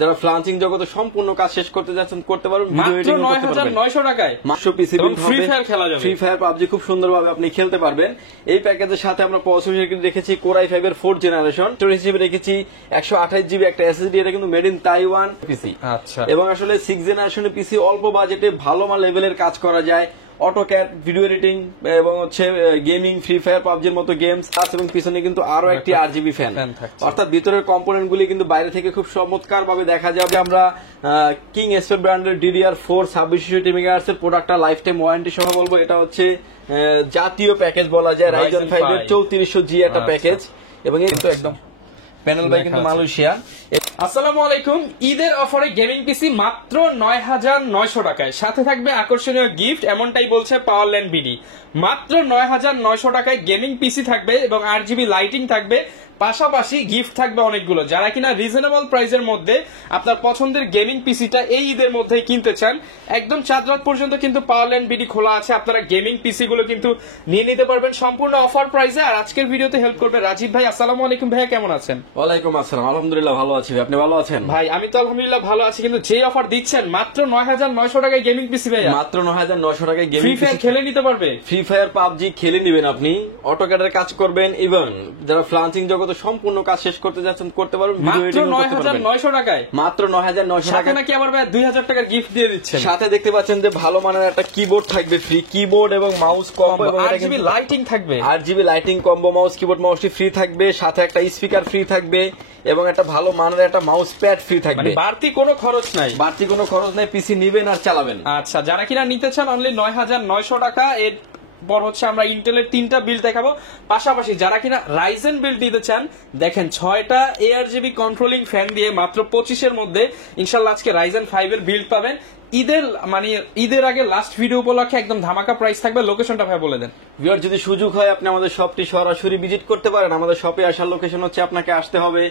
যারা ফ্লান্সিং জগতে সম্পূর্ণ কাজ শেষ করতে যাচ্ছেন করতে পারবেন, মাত্র 9900 টাকায় মাত্র পিসি ফ্রি ফায়ার খেলা যাবে। ফ্রি ফায়ার পাবজি খুব সুন্দরভাবে আপনি খেলতে পারবেন। এই প্যাকেজের সাথে আমরা প্রসেসর রেখেছি কোরাই 5 এর 4th জেনারেশন, স্টোরেজ হিসেবে রেখেছি 128 জিবি একটা এসএসডি। এটা কিন্তু মেড ইন তাইওয়ান পিসি। আচ্ছা, এবং আসলে 6th জেনারেশনের পিসি অল্প বাজেটে ভালো লেভেলের কাজ করা যায়। অটোক্যাড, ভিডিও এডিটিং এবং গেমিং, ফ্রি ফায়ার পাবজির মতো গেমস আছে। এবং পিছনে কিন্তু আরো একটি আরজিবি ফ্যান, অর্থাৎ ভিতরের কম্পোনেন্ট গুলি কিন্তু বাইরে থেকে খুব চমৎকার ভাবে দেখা যাবে। আমরা কিং এসপের ব্র্যান্ডের DDR4 2660 মেগাহার্টজ এর প্রোডাক্টটা লাইফ টাইম ওয়ারেন্টি সহ বলবো। এটা হচ্ছে জাতীয় প্যাকেজ বলা যায়, Ryzen 5 এর 3400G একটা প্যাকেজ। এবং এই তো একদম প্যানেল বাই কিন্তু মালয়েশিয়া। আসসালামু আলাইকুম। ঈদের অফারে গেমিং পিসি মাত্র 9900 টাকায়, সাথে থাকবে আকর্ষণীয় গিফট, এমনটাই বলছে পাওয়ারল্যান্ড বিডি। মাত্র 9900 টাকায় গেমিং পিসি থাকবে এবং RGB লাইটিং থাকবে, পাশাপাশি গিফট থাকবে অনেকগুলো। যারা কিনা রিজনেবল প্রাইসের মধ্যে আপনার পছন্দের গেমিং পিসিটা এই ঈদের মধ্যেই কিনতে চান, একদম চাঁদ রাত পর্যন্ত কিন্তু পাওয়ারল্যান্ড বিডি খোলা আছে। আপনারা গেমিং পিসি গুলো কিন্তু নিয়ে নিতে পারবেন সম্পূর্ণ অফার প্রাইসে। আর আজকের ভিডিওতে হেল্প করবে রাজীব ভাই। আসসালামু আলাইকুম ভাইয়া, কেমন আছেন? ওয়ালাইকুম আসসালাম, আলহামদুলিল্লাহ ভালো আছি। আপনি ভালো আছেন? ভাই আমি তো আলহামদুলিল্লাহ ভালো আছি, কিন্তু যে অফার দিচ্ছেন মাত্র 9900 টাকায় গেমিং পিসি ভাইয়া, মাত্র 9900 টাকায় গেমিং ফ্রি ফায়ার খেলে নিতে পারবে। ফ্রি ফায়ার পাবজি খেলে নিবেন, আপনি অটোক্যাডের কাজ করবেন, ইভেন যারা ফ্লান্সিং জগতে সম্পূর্ণ কাজ শেষ করতে যাচ্ছেন করতে পারবেন। মাত্র 9900 টাকায়, মাত্র 9900 টাকা। নাকি আবার ভাই 2000 টাকার গিফট দিয়ে দিচ্ছেন। সাথে দেখতে পাচ্ছেন যে ভালো মানের একটা কিবোর্ড থাকবে ফ্রি, কিবোর্ড এবং মাউস কম্বো, এবং RGB লাইটিং থাকবে, RGB lighting combo mouse, keyboard মাউসটি ফ্রি থাকবে, সাথে একটা স্পিকার ফ্রি থাকবে এবং একটা ভালো মানের একটা মাউস প্যাড ফ্রি থাকবে। মানে বাড়তি কোনো খরচ নাই, বাড়তি কোনো খরচ নাই, পিসি নিবেন আর চালাবেন। আচ্ছা, যারা কিনা নিতে চান অনলি 9900 টাকা। এর পর হচ্ছে আমরা ইন্টেলের 3টা বিল্ড দেখাবো, পাশাপাশি যারা কিনা রাইজেন বিল্ড নিতে চান, দেখেন 6টা ARGB কন্ট্রোলিং ফ্যান দিয়ে মাত্র 25 মধ্যে ইনশাল্লাহ আজকে রাইজেন 5 এর বিল্ড পাবেন। ঈদের আগে লাস্ট ভিডিও উপলক্ষে একদম ধামাকা প্রাইস থাকবে। লোকেশনটা ভাই বলে দেন। ভিউয়ার, যদি সুযোগ হয় আপনি আমাদের শপটি সরাসরি ভিজিট করতে পারেন। আমাদের শপে আসার লোকেশন হচ্ছে, আপনাকে আসতে হবে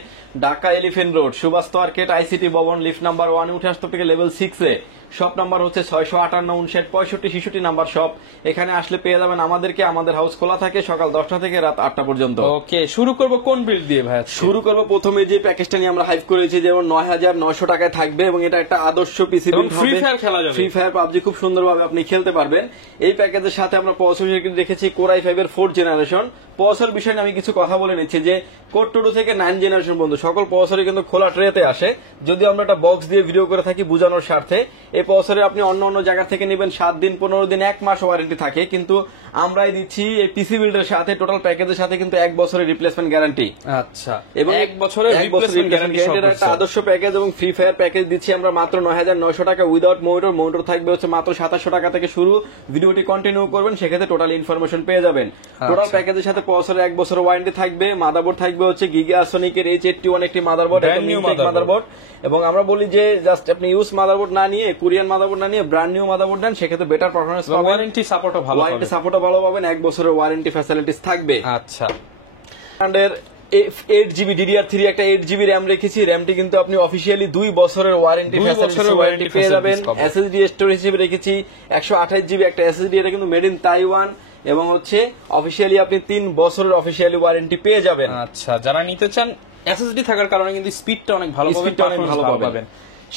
Dhaka elephant road, Subhash market, ICT ভবন, লিফট নাম্বার 1 উঠে আসতে থেকে লেভেল 6 এ। শপ নাম্বার হচ্ছে 658 59 65 66 নাম্বার শপ। এখানে আসলে পেয়ে যাবেন আমাদেরকে। আমাদের হাউস খোলা থাকে সকাল 10টা থেকে রাত 8টা পর্যন্ত। ওকে, শুরু করব কোন বিল্ড দিয়ে ভাই? শুরু করব প্রথমে যে প্যাকেজটা নিয়ে আমরা হাইপ করেছি, যেমন 9900 টাকায় থাকবে এবং এটা একটা আদর্শ পিসি বিল্ড হবে। ফ্রি ফায়ার খেলা যাবে, ফ্রি ফায়ার পাবজি খুব সুন্দরভাবে আপনি খেলতে পারবেন। এই প্যাকেজের সাথে আমরা প্রসেসর রেখেছি কোরাই 5 এর 4th জেনারেশন। প্রসেসর বিষয়ে আমি কিছু কথা বলে নিচ্ছি যে কোর 2 থেকে 9 জেনারেশন পর্যন্ত সকল প্রসেসরই কিন্তু খোলা ট্রেতে আসে। যদি আমরা একটা বক্স দিয়ে ভিডিও করে থাকি বোঝানোর স্বার্থে, এই প্রসেসরে আপনি অন্য জায়গা থেকে নেবেন 7 দিন 15 দিন 1 মাস ওয়ারেন্টি থাকে, কিন্তু আমরাই দিচ্ছি এই পিসি বিল্ডের সাথে টোটাল প্যাকেজের সাথে কিন্তু 1 বছরের রিপ্লেসমেন্ট গ্যারান্টি। আচ্ছা, এবং 1 বছরের রিপ্লেসমেন্ট গ্যারান্টি একটা আদর্শ প্যাকেজ। এবং ফ্রি ফায়ার প্যাকেজ দিচ্ছি আমরা মাত্র 9900 টাকা উইদাউট মনিটর থাকবে হচ্ছে মাত্র 2700 টাকা থেকে শুরু। ভিডিওটি কন্টিনিউ করবেন, সেক্ষেত্রে টোটাল ইনফরমেশন পেয়ে যাবেন। টোটাল প্যাকেজের সাথে প্রসেসরের 1 বছরের ওয়ারেন্টি থাকবে। মাদারবোর্ড থাকবে হচ্ছে গিগাসনিকের H81 একটি মাদারবোর্ড, একদম নিউ মাদারবোর্ড। এবং আমরা বলি যে জাস্ট আপনি ইউজ মাদারবোর্ড না নিয়ে, কোরিয়ান মাদারবোর্ড না নিয়ে ব্র্যান্ড নিউ মাদারবোর্ড দেন, সেক্ষেত্রে বেটার পারফরম্যান্স পাবেন, ওয়ারেন্টি সাপোর্টও ভালো পাবেন। ওয়ারেন্টি সাপোর্টও ভালো পাবেন, 1 বছরের ওয়ারেন্টি ফ্যাসিলিটিস থাকবে। আচ্ছা, ব্র্যান্ডের 8GB DDR3 একটা 8GB র্যাম রেখেছি। র্যামটি কিন্তু আপনি অফিশিয়ালি 2 বছরের ওয়ারেন্টি পেয়ে যাবেন। SSD স্টোরেজ হিসেবে রেখেছি 128 GB একটা SSD। এটা কিন্তু মেড ইন তাইওয়ান এবং হচ্ছে অফিশিয়ালি আপনি 3 বছরের অফিশিয়ালি ওয়ারেন্টি পেয়ে যাবেন। আচ্ছা, যারা নিতে চান SSD থাকার কারণে কিন্তু স্পিডটা অনেক ভালো পাবেন।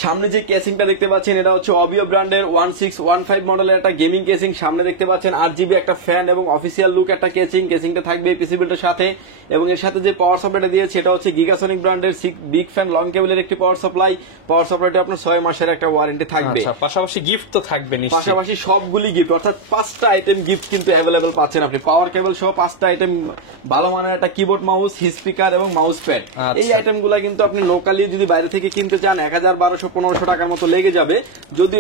সামনে যে কেসিংটা দেখতে পাচ্ছেন, এটা হচ্ছে অবিও ব্র্যান্ডের 1615 মডেলের একটা গেমিং কেসিং। সামনে দেখতে পাচ্ছেন RGB একটা ফ্যান এবং অফিসিয়াল লুক একটা কেসিংটা থাকবে পিসি বিল্ডের সাথে। এবং এর সাথে যে পাওয়ার সাপ্লাইটা দিয়েছে, এটা হচ্ছে গিগাসনিক ব্র্যান্ডের বিগ ফ্যান লং কেবলের একটি পাওয়ার সাপ্লাই। পাওয়ার সাপ্লাইটা আপনার 6 মাসের একটা ওয়ারেন্টি থাকবে। পাশাপাশি গিফট তো থাকবে নিশ্চয়ই, পাশাপাশি সবগুলি গিফট, অর্থাৎ 5টা আইটেম গিফট কিন্তু অ্যাভেলেবেল পাচ্ছেন আপনি। পাওয়ার কেবল সহ 5টা আইটেম, ভালো মানের একটা কিবোর্ড মাউস, স্পিকার এবং মাউস প্যাড। এই আইটেমগুলো কিন্তু আপনি লোকালি যদি বাইরে থেকে কিনতে চান 1000 1200 1500 টাকার মতো লেগে যাবে। যদি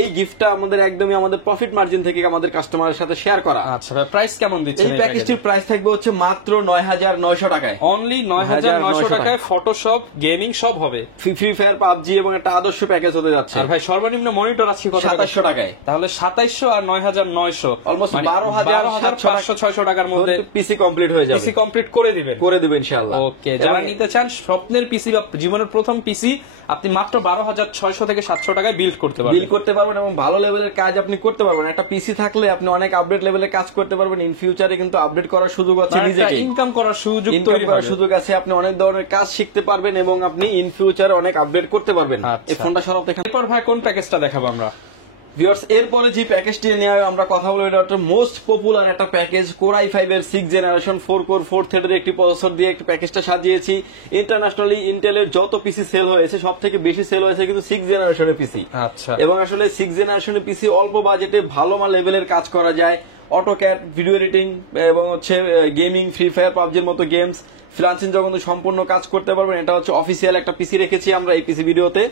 এই গিফটটা আমাদের একদমই আমাদের প্রফিট মার্জিন থেকে আমাদের কাস্টমারের সাথে শেয়ার করা। আচ্ছা, প্রাইস কেমন দিচ্ছেন? এই প্যাকেজটির প্রাইস থাকবে হচ্ছে মাত্র 9900 টাকায়। অনলি 9900 টাকায় ফটোশপ গেমিং সব হবে, ফ্রি ফায়ার পাবজি এবং একটা আদর্শ প্যাকেজ হতে যাচ্ছে। আর ভাই সর্বনিম্ন মনিটর আছে কত? 2700 টাকায়। তাহলে 2700 আর 9900 অলমোস্ট 12500 টাকার মধ্যে পিসি কমপ্লিট হয়ে যাবে। পিসি কমপ্লিট করে দিবেন ইনশাআল্লাহ। ওকে, যারা নিতে চান স্বপ্নের পিসি বা জীবনের প্রথম পিসি আপনি মাত্র 12,600 থেকে 700 টাকায় বিল্ড করতে পারবেন এবং ভালো লেভেলের কাজ আপনি করতে পারবেন। একটা পিসি থাকলে আপনি অনেক আপডেট লেভেলের কাজ করতে পারবেন। ইন ফিউচারে কিন্তু আপডেট করার সুযোগ আছে, নিজেকে ইনকাম করার সুযোগ আছে, আপনি অনেক ধরনের কাজ শিখতে পারবেন এবং আপনি ইন ফিউচারে অনেক আপডেট করতে পারবেন। এই ফোনটা সরাব দেখেন। এরপর ভাই কোন প্যাকেজটা দেখাবো আমরা? ভিউয়ার্স, এরপরে যে প্যাকেজটি নিয়ে আমরা কথা বলবো, এটা একটা মোস্ট পপুলার একটা প্যাকেজ। কোর i5 এর 6 জেনারেশন 4 কোর 4 থ্রেডের একটি প্রসেসর দিয়ে একটি প্যাকেজটা সাজিয়েছি। ইন্টারন্যাশনালি ইন্টেলের যত পিসি সেল হয়েছে সব থেকে বেশি সেল হয়েছে কিন্তু 6 জেনারেশনের পিসি। আচ্ছা, এবং আসলে 6 জেনারেশনের পিসি অল্প বাজেটে ভালো মান লেভেলের কাজ করা যায়। অটোক্যাড, ভিডিও এডিটিং এবং হচ্ছে গেমিং, ফ্রি ফায়ার, পাবজির মতো গেমস, ফ্রিল্যান্সিং জগতে সম্পূর্ণ কাজ করতে পারবেন। এটা হচ্ছে অফিসিয়াল একটা পিসি রেখেছি আমরা এই পিসি ভিডিওতে।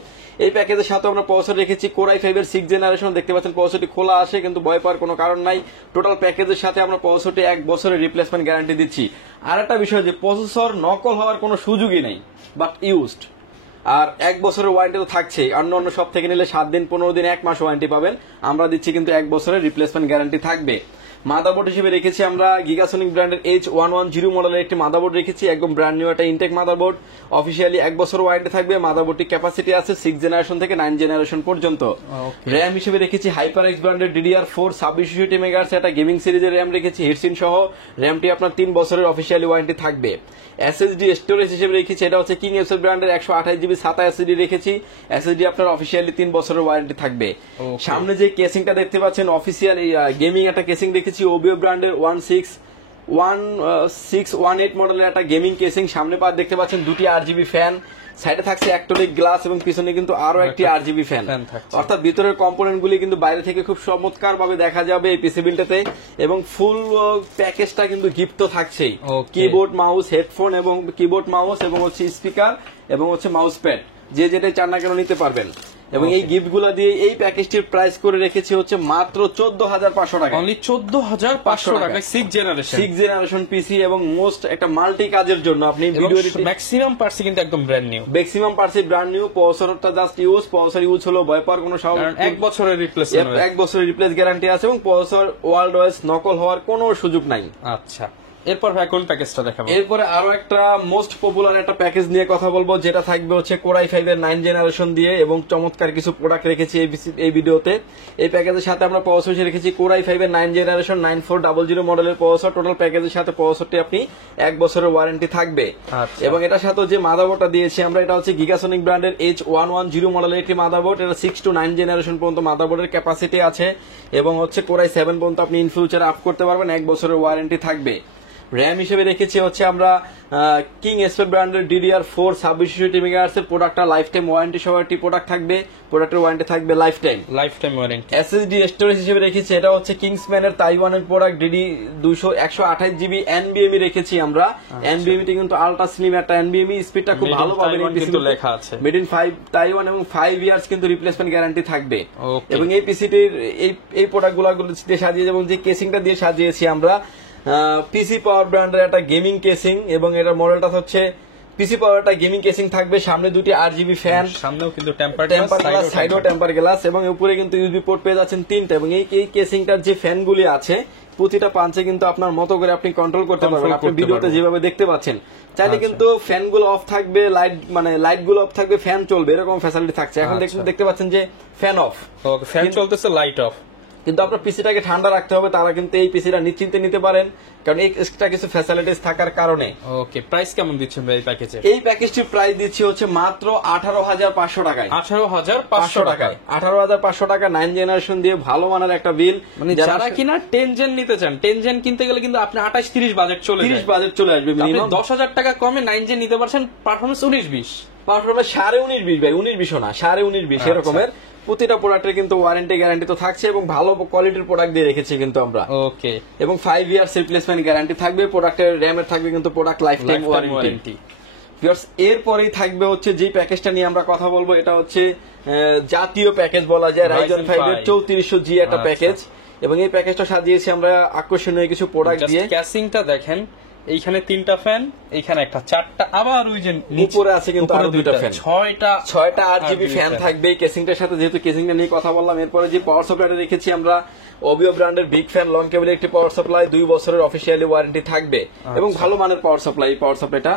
এই প্যাকেজের সাথে আমরা প্রসেসর রেখেছি কোর i5 এর 6 জেনারেশন। দেখতে পাচ্ছেন প্রসেসরটি খোলা আসে, কিন্তু ভয় পাওয়ার কোনো কারণ নাই। টোটাল প্যাকেজের সাথে আমরা প্রসেসরটি 1 বছরের রিপ্লেসমেন্ট গ্যারান্টি দিচ্ছি। আর একটা বিষয় যে প্রসেসর নকল হওয়ার কোনো সুযোগই নেই, বাট ইউজড। আর 1 বছরের ওয়ারেন্টি তো থাকছেই। অন্য সব থেকে নিলে 7 দিন, 15 দিন, 1 মাস ওয়ারেন্টি পাবেন। আমরা দিচ্ছি কিন্তু 1 বছরের রিপ্লেসমেন্ট গ্যারান্টি থাকবে। মাদারবোর্ড হিসেবে রেখেছি আমরা গিগাসনিক ব্র্যান্ডের H110 মডেলের একটি মাদারবোর্ড রেখেছি, একদম ব্র্যান্ড নিউ একটা ইনটেক মাদারবোর্ড। অফিসিয়ালি 1 বছর ওয়ারেন্টি থাকবে। মাদারবোর্ডটি ক্যাপাসিটি আছে 6 জেনারেশন থেকে 9 জেনারেশন পর্যন্ত। র্যাম হিসেবে রেখেছি HyperX ব্র্যান্ডের DDR4 2660 মেগাহার্টজ একটা গেমিং সিরিজের র্যাম রেখেছি, হিটসিন সহ। র্যামটি আপনার 3 বছরের অফিসিয়ালি ওয়ারেন্টি থাকবে। SSD স্টোরেজ হিসেবে রেখেছি, এটা হচ্ছে কিং এফএস ব্র্যান্ডের 128GB SATA SSD রেখেছি। SSD আপনার অফিসিয়ালি 3 বছরের ওয়ারেন্টি থাকবে। সামনে যে কেসিংটা দেখতে পাচ্ছেন অফিসিয়াল গেমিং একটা কেসিং রেখেছি, OBO ব্র্যান্ডের 1618 মডেলের একটা গেমিং কেসিং। সামনে পার দেখতে পাচ্ছেন দুটি RGB ফ্যান, সাইডে থাকছে অ্যাক্টোলিক গ্লাস এবং পিছনে কিন্তু আরো একটি RGB ফ্যান। অর্থাৎ ভিতরের কম্পোনেন্ট গুলি কিন্তু বাইরে থেকে খুব চমৎকার ভাবে দেখা যাবে এই পিসি বিল্ডটাতে। এবং ফুল প্যাকেজটা কিন্তু গিফট তো থাকছেই, কিবোর্ড, মাউস, হেডফোন এবং কিবোর্ড, মাউস এবং হচ্ছে স্পিকার এবং হচ্ছে মাউস প্যাড, যে যেটাই চান না কেন নিতে পারবেন। এবং এই গিফট গুলা দিয়ে এই প্যাকেজটির প্রাইস করে রেখেছি হচ্ছে মাত্র 14,500 টাকা। অনলি 14,500 টাকা 6 জেনারেশন পিসি এবং মোস্ট একটা মাল্টি কাজের জন্য আপনি ভিডিও ম্যাক্সিমাম পার্টস কিন্তু একদম brand new. Maximum parts brand new. প্রসেসরটা জাস্ট ইউজ, প্রসেসর ইউজ হলো ভয় পাওয়ার কোনো কারণ 1 বছরের রিপ্লেসমেন্ট, 1 বছরের রিপ্লেস গ্যারান্টি আছে এবং প্রসেসর ওয়ার্ল্ড ওয়াইজ নকল হওয়ার কোনো সুযোগ নাই। আচ্ছা, এরপর ভাই কোন প্যাকেজটা দেখাবো? এরপরে আরো একটা মোস্ট পপুলার একটা প্যাকেজ নিয়ে কথা বলবো, যেটা থাকবে হচ্ছে কোর i5 এর 9 জেনারেশন দিয়ে এবং চমৎকার কিছু প্রোডাক্ট রেখেছি এই ভিডিওতে। এই প্যাকেজের সাথে আমরা প্রসেসর রেখেছি কোর i5 এর 9 জেনারেশন 9400 মডেলের প্রসেসর। টোটাল প্যাকেজের সাথে প্রসেসরটি আপনি 1 বছরের ওয়ারেন্টি থাকবে। এবং এটার সাথে যে মাদারবোর্ডটা দিয়েছি আমরা, এটা হচ্ছে গিগাসনিক ব্র্যান্ডের H110 মডেলের একটি মাদারবোর্ড। এটা 6 to 9 জেনারেশন পর্যন্ত মাদারবোর্ডের ক্যাপাসিটি আছে এবং হচ্ছে কোর i7 পর্যন্ত আপনি ইন ফিউচার আপ করতে পারবেন, 1 বছরের ওয়ারেন্টি থাকবে। র্যাম হিসেবে রেখেছি হচ্ছে আমরা কিং এসপি ব্র্যান্ডের DDR4 2660 মেগাহার্টজ এর প্রোডাক্টটা লাইফ টাইম ওয়ারেন্টি সহ একটি প্রোডাক্ট থাকবে। প্রোডাক্টের ওয়ারেন্টি থাকবে life time warranty. SSD storage হিসেবে রেখেছি, এটা হচ্ছে কিংসম্যানের তাইওয়ানের প্রোডাক্ট DD200 128GB NVMe রেখেছি আমরা। NVMe টি কিন্তু আলট্রা স্লিম একটা NVMe, স্পিডটা খুব ভালো পাবেন কিন্তু লেখা আছে মেড ইন 5 তাইওয়ান এবং 5 ইয়ার্স কিন্তু রিপ্লেসমেন্ট গ্যারান্টি থাকবে। এবং এই পিসিটির এই প্রোডাক্টগুলো দিয়ে সাজিয়ে এবং যে কেসিংটা দিয়ে সাজিয়েছি আমরা পিসি পাওয়ার ব্র্যান্ডের একটা গেমিং কেসিং এবং এটার মডেলটা হচ্ছে পিসি পাওয়ার একটা গেমিং কেসিং থাকবে। সামনে দুটি RGB ফ্যান, সামনেও কিন্তু টেম্পার গ্লাস, সাইডও টেম্পার গ্লাস এবং উপরে কিন্তু USB পোর্ট পেয়ে যাচ্ছেন 3টা। এবং এই কেসিংটার যে ফ্যানগুলি আছে প্রতিটা পাঞ্চে কিন্তু আপনার মতো করে আপনি কন্ট্রোল করতে পারবেন, আপনি ভিডিওতে যেভাবে দেখতে পাচ্ছেন। চাইলে কিন্তু ফ্যানগুলো অফ থাকবে, লাইট গুলো অফ থাকবে, ফ্যান চলবে, এরকম ফ্যাসিলিটি থাকছে। এখন দেখতে পাচ্ছেন যে ফ্যান অফ, ফ্যান চলতেছে, লাইট অফ। কিন্তু আপনার পিসিটাকে ঠান্ডা রাখতে হবে, তারা কিন্তু এই পিসিটা নিশ্চিন্তে নিতে পারেন, কারণ এক্সট্রা কিছু ফ্যাসিলিটিস থাকার কারণে। ওকে, প্রাইস কেমন দিচ্ছেন ভাই এই প্যাকেজে? এই প্যাকেজটির প্রাইস দিচ্ছি হচ্ছে মাত্র 18,500 টাকায়। 18,500 টাকায় 18,500 টাকা 9 জেনারেশন দিয়ে ভালো মানের একটা বিল। মানে যারা কিনা 10 জেন নিতে চান, 10 জেন কিনতে গেলে কিন্তু আপনি 28-30 বাজেট চলে যায়, 30 বাজেট চলে আসবে মিনিমাম। 10,000 টাকা কমে 9 জেন নিতে পারছেন, পারফরম্যান্স 19-20, পারফরম্যান্স 19.5 ভাই, 19-20 না, 19.5 এরকমের। প্রতিটা প্রোডাক্টের কিন্তু ওয়ারেন্টি গ্যারান্টি তো থাকছে এবং ভালো কোয়ালিটির প্রোডাক্ট দিয়ে রেখেছি কিন্তু আমরা। ওকে, এবং 5 ইয়ার্স রিপ্লেসমেন্ট গ্যারান্টি থাকবে। প্রোডাক্টের র্যামের থাকবে কিন্তু প্রোডাক্ট লাইফ টাইম ওয়ারেন্টি। এরপরেই থাকবে হচ্ছে যে প্যাকেজটা নিয়ে আমরা কথা বলবো, এটা হচ্ছে জাতীয় প্যাকেজ বলা যায়, Ryzen 5 এর 3400G একটা প্যাকেজ। এবং এই প্যাকেজটা সাজিয়েছি আমরা আকর্ষণীয় কিছু প্রোডাক্ট দিয়ে। ক্যাসিংটা দেখেন, এইখানে 3টা ফ্যান, এইখানে একটা, 4টা, আবার ওই যে উপরে আছে কিন্তু আরো 2টা ফ্যান, 6টা RGB ফ্যান থাকবে কেসিংটার সাথে। যেহেতু কেসিংটা নিয়ে কথা বললাম, এরপরে যে পাওয়ার সাপ্লাইটা রেখেছি আমরা OBO ব্র্যান্ডের বিগ ফ্যান লং কেবলের একটি পাওয়ার সাপ্লাই, 2 বছরের অফিসিয়ালি ওয়ারেন্টি থাকবে এবং ভালো মানের পাওয়ার সাপ্লাইটা।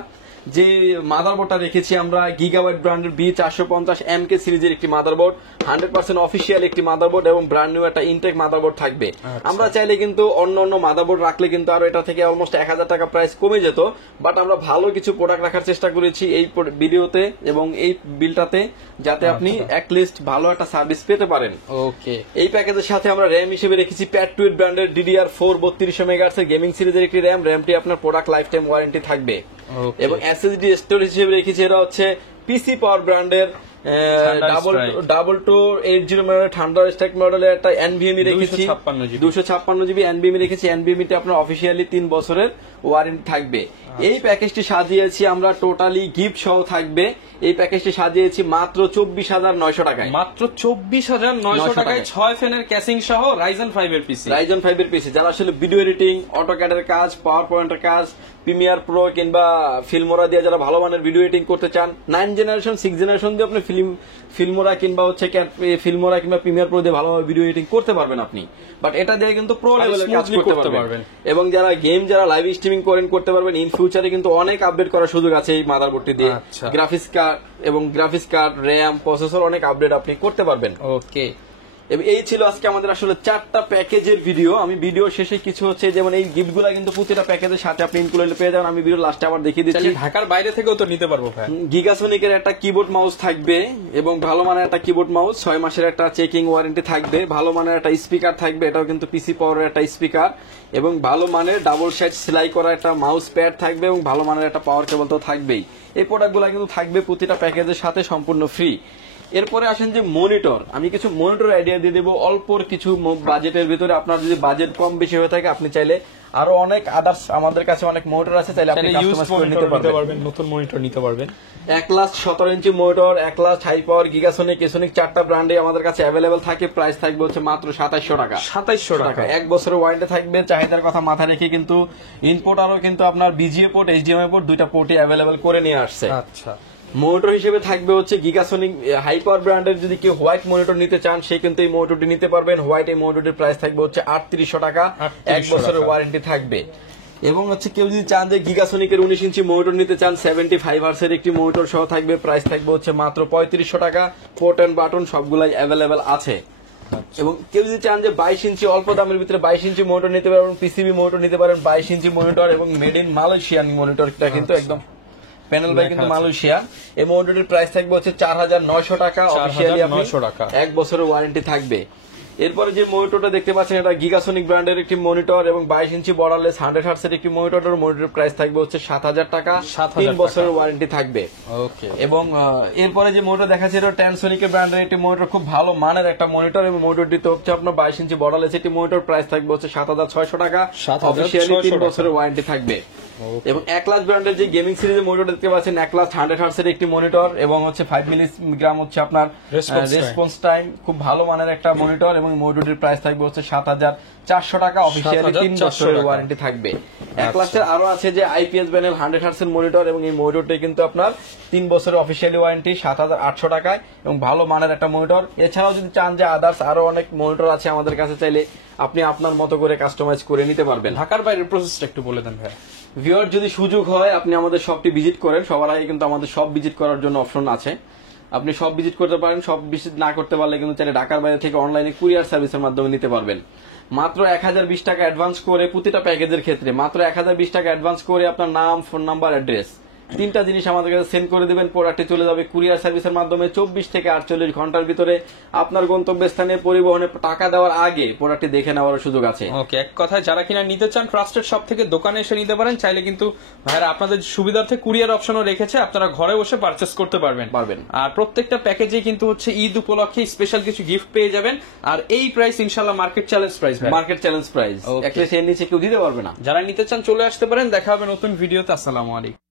যে মাদারবোর্ডটা রেখেছি আমরা গিগাবাইট ব্র্যান্ডের B450MK সিরিজের একটি মাদারবোর্ড, 100% অফিসিয়াল একটি মাদারবোর্ড এবং ব্র্যান্ড নিউ একটা ইনটেক মাদারবোর্ড থাকবে। আমরা চাইলে কিন্তু অন্য মাদারবোর্ড রাখলে কিন্তু আরো এটা থেকে অলমোস্ট 1000 টাকা প্রাইস কমে যেত, বাট আমরা ভালো কিছু প্রোডাক্ট রাখার চেষ্টা করেছি এই ভিডিওতে এবং এই বিলটাতে, যাতে আপনি অ্যাটলিস্ট ভালো একটা সার্ভিস পেতে পারেন। ওকে, এই প্যাকেজের সাথে আমরা র্যাম হিসেবে রেখেছি প্যাড2 ব্র্যান্ডের DDR4 3200 মেগাহার্টজ এর গেমিং সিরিজের একটি র্যামটি আপনার প্রোডাক্ট লাইফ টাইম ওয়ারেন্টি থাকবে। এবং SSD স্টোরেজ হিসেবে রেখেছি এটা হচ্ছে পিসি পাওয়ার ব্র্যান্ডের 2280 মডেলের থান্ডার স্ট্রাইক মডেলের একটা NVMe রেখেছি, 256 GB NVMe রেখেছি। NVMe তে আপনার অফিসিয়ালি 3 বছরের ওয়ারেন্টি থাকবে। এই প্যাকেজটি সাজিয়েছি আমরা টোটালি গিফট সহ থাকবে। এই প্যাকেজটি সাজিয়েছি মাত্র 24,900 টাকায়, মাত্র 24,900 টাকায় 6 ফ্যানের ক্যাসিং সহ Ryzen 5 এর পিসি। Ryzen 5 এর পিসি যারা আসলে ভিডিও এডিটিং, অটোক্যাডের কাজ, পাওয়ার পয়েন্টের কাজ, প্রিমিয়ার প্রো কিংবা ফিল্মোরা দিয়ে যারা ভালো মানের ভিডিও এডিটিং করতে চান, 9 জেনারেশন 6 জেনারেশন দিয়ে আপনি ফিল্মোরা কিংবা হচ্ছে ফিল্মোরা কিংবা প্রিমিয়ার প্রো দিয়ে ভালোভাবে ভিডিও এডিটিং করতে পারবেন আপনি, বাট এটা দিয়ে কিন্তু প্রো লেভেলের কাজ করতে পারবেন। এবং যারা গেম, যারা লাইভ স্ট্রিমিং করতে পারবেন। ইন ফিউচারে কিন্তু অনেক আপডেট করার সুযোগ আছে এই মাদারবোর্ডটি দিয়ে। গ্রাফিক্স কার্ড, র্যাম, প্রসেসর অনেক আপডেট আপনি করতে পারবেন। ওকে, এবং এই ছিল আজকে আমাদের আসলে 4টা প্যাকেজের ভিডিও। আমি ভিডিও শেষে কিছু হচ্ছে যেমন এই গিফটগুলো কিন্তু প্রতিটা প্যাকেজের সাথে আপনি ইনক্লুডেড পেয়ে যাবেন। আমি ভিডিও লাস্টে আবার দেখিয়ে দিচ্ছি। ঢাকার বাইরে থেকেও তো নিতে পারবো ভাই। গিগাসনিকের একটা কিবোর্ড মাউস থাকবে এবং ভালো মানের একটা কিবোর্ড মাউস, 6 মাসের একটা চেকিং ওয়ারেন্টি থাকবে। ভালো মানের একটা স্পিকার থাকবে, এটাও কিন্তু পিসি পাওয়ারের একটা স্পিকার। এবং ভালো মানের ডাবল সাইড সেলাই করা একটা মাউস প্যাড থাকবে এবং ভালো মানের একটা পাওয়ার কেবল তো থাকবেই। এই প্রোডাক্টগুলো কিন্তু থাকবে প্রতিটা প্যাকেজের সাথে সম্পূর্ণ ফ্রি। এরপরে আসেন যে মনিটর, আমি কিছু মনিটর আইডিয়া দিয়ে দেবো অল্প কিছু বাজেটের ভিতরে। আপনার যদি বাজেট কম বেশি হয়ে থাকে আপনি চাইলে আরো অনেক আদার্স আমাদের কাছে অনেক মনিটর আছে, চাইলে আপনি কাস্টমাইজ করে নিতে পারবেন, নতুন মনিটর নিতে পারবেন। 1,17 ইঞ্চি মনিটর, 1,00,000 হাই পাওয়ার গিগাসনিক, এসনিক 4টা ব্র্যান্ডে আমাদের কাছে অ্যাভেলেবেল থাকে। প্রাইস থাকবে হচ্ছে মাত্র 2700 টাকা। 2700 টাকা, 1 বছরের ওয়ারেন্টি থাকবে। চাহিদার কথা মাথায় রেখে কিন্তু ইনপুট আরো কিন্তু আপনার BGA পোর্ট, HDMI পোর্ট দুইটা পোর্টই অ্যাভেলেবেল করে নিয়ে আসছে। আচ্ছা, মনিটর হিসেবে থাকবে হচ্ছে গিগাসনিক হাই পাওয়ার ব্র্যান্ডের। যদি কেউ হোয়াইট মনিটর নিতে চান সে কিন্তু এই মনিটরটি নিতে পারবেন। হোয়াইট এই মনিটরটির প্রাইস থাকবে হচ্ছে 3800 টাকা, 1 বছরের ওয়ারেন্টি থাকবে। এবং হচ্ছে কেউ যদি চান যে গিগাসনিকের 19 ইঞ্চি মনিটর নিতে চান, 75 হার্টজের একটি মনিটর সহ থাকবে। প্রাইস থাকবে হচ্ছে মাত্র 3500 টাকা। পোর্ট এন্ড বাটন সবগুলাই অ্যাভেলেবেল আছে। এবং কেউ যদি চান যে 22 ইঞ্চি অল্প দামের ভিতরে 22 ইঞ্চি মনিটর নিতে পারেন, পিসিবি মনিটর নিতে পারেন। 22 ইঞ্চি মনিটর এবং মেড ইন মালয়েশিয়ান মনিটরটা কিন্তু একদম প্যানেল বাই কিন্তু মালয়েশিয়া। এই মনিটরের প্রাইস থাকবে হচ্ছে 4900 টাকা, অফিশিয়ালি 900 টাকা, 1 বছরের ওয়ারেন্টি থাকবে। এরপরে যে মনিটরটা দেখতে পাচ্ছেন এটা গিগাসনিক ব্র্যান্ডের একটি মনিটর এবং 22 ইঞ্চি বর্ডারলেস 100 হার্টজের একটি মনিটর। মনিটরের প্রাইস থাকবে হচ্ছে 7000 টাকা, 3 বছরের ওয়ারেন্টি থাকবে। ওকে, এবং এরপরে যে মনিটর দেখাচ্ছে এটা ট্যানসনিকের ব্র্যান্ডের একটি মনিটর, খুব ভালো মানের একটা মনিটর। এবং মনিটরটি তো হচ্ছে আপনার 22 ইঞ্চি বর্ডারলেস একটি মনিটর। প্রাইস থাকবে হচ্ছে 7600 টাকা, অফিশিয়ালি 3 বছরের ওয়ারেন্টি থাকবে। এবং 1,00,000 ব্র্যান্ডের যে গেমিং সিরিজের মনিটর দেখতে পাচ্ছেন, 1,00,000 100 হার্টজের একটি মনিটর এবং হচ্ছে 5 মিলিগ্রাম হচ্ছে আপনার রেসপন্স টাইম, খুব ভালো মানের একটা মনিটর। এবং মনিটরটির প্রাইস থাকবে হচ্ছে 7400 টাকা, অফিশিয়ালি 3 বছরের ওয়ারেন্টি থাকবে। 1,00,000 আরো আছে যে আইপিএস প্যানেল 100 হার্টজের মনিটর এবং এই মনিটরটি কিন্তু আপনার 3 বছরের অফিশিয়ালি ওয়ারেন্টি 7800 টাকায় এবং ভালো মানের একটা মনিটর। এছাড়াও যদি চান যে আদার্স আরো অনেক মনিটর আছে আমাদের কাছে, চাইলে আপনি আপনার মতো করে কাস্টমাইজ করে নিতে পারবেন। ঢাকার বাইরের প্রসেসটা একটু বলে দেন ভাই। ভিউয়ার যদি সুযোগ হয় আপনি আমাদের শপটি ভিজিট করেন, সবার আগে কিন্তু আমাদের শপ ভিজিট করার জন্য অপশন আছে, আপনি সব ভিজিট করতে পারেন। সব ভিজিট না করতে পারলে কিন্তু চাইলে ঢাকার বাইরে থেকে অনলাইনে কুরিয়ার সার্ভিসের মাধ্যমে নিতে পারবেন। মাত্র 1020 টাকা অ্যাডভান্স করে প্রতিটা প্যাকেজের ক্ষেত্রে মাত্র 1020 টাকা অ্যাডভান্স করে আপনার নাম, ফোন নাম্বার, অ্যাড্রেস 3টা জিনিস আমাদের কাছে সেন্ড করে দেবেন। প্রোডাক্টটি চলে যাবে কুরিয়ার সার্ভিসের মাধ্যমে 24 থেকে 48 ঘন্টার ভিতরে। আপনার গন্তব্যস্থানে পরিবহনে টাকা দেওয়ার আগে প্রোডাক্টটি দেখে নেওয়ার সুযোগ আছে। ওকে, এক কথায় যারা কিনা নিতে চান ট্রাস্টেড শপ থেকে দোকানে এসে নিতে পারেন। চাইলে কিন্তু ভাইরা আপনাদের সুবিধার্থে কুরিয়ার অপশনও রেখেছে, আপনারা ঘরে বসে পারচেস করতে পারবেন। আর প্রত্যেকটা প্যাকেজে কিন্তু হচ্ছে ঈদ উপলক্ষে স্পেশাল কিছু গিফট পেয়ে যাবেন। আর এই প্রাইস ইনশাআল্লাহ market challenge price, market challenge price, একটা এর নিচে কেউ দিতে পারবে না। যারা নিতে চান চলে আসতে পারেন। দেখা হবে নতুন ভিডিওতে। আসসালামু আলাইকুম।